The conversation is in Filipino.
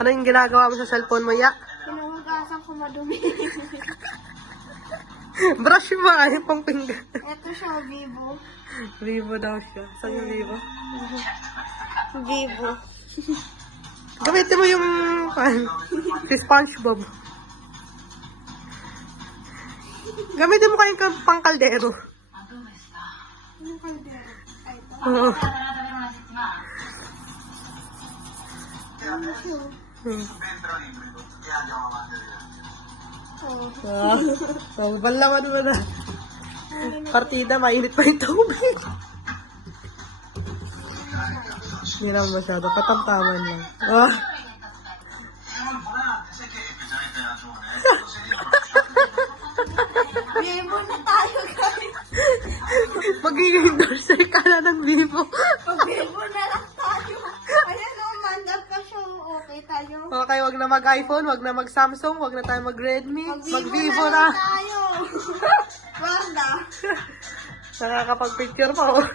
Ano yung ginagawa mo sa cellphone mo, ya? Pinuhugasan ko madumi. Brush mo, ay pang pinggan. Ito siya, Vivo. Vivo daw siya. Saan yung Vivo? Vivo. Gamitin mo yung si SpongeBob. Gamitin mo kayong pang kaldero. Ano kaldero? Ay, ito. Oo. So, balaman mo na. Partida, mainit pa yung tubig. Hindi naman masyado. Katamtaman lang. Oh. Vivo na tayo, guys. Magiging endorser ka na ng Vivo. Vivo na lang tayo. Ayan o, mandap ka siya. Okay tayo. Okay, wag na mag-iPhone, wag na mag-Samsung, wag na tayo mag-Redmi. Mag-Vivo na na. lang tayo. Wanda. Nakakapag-picture pa, oh.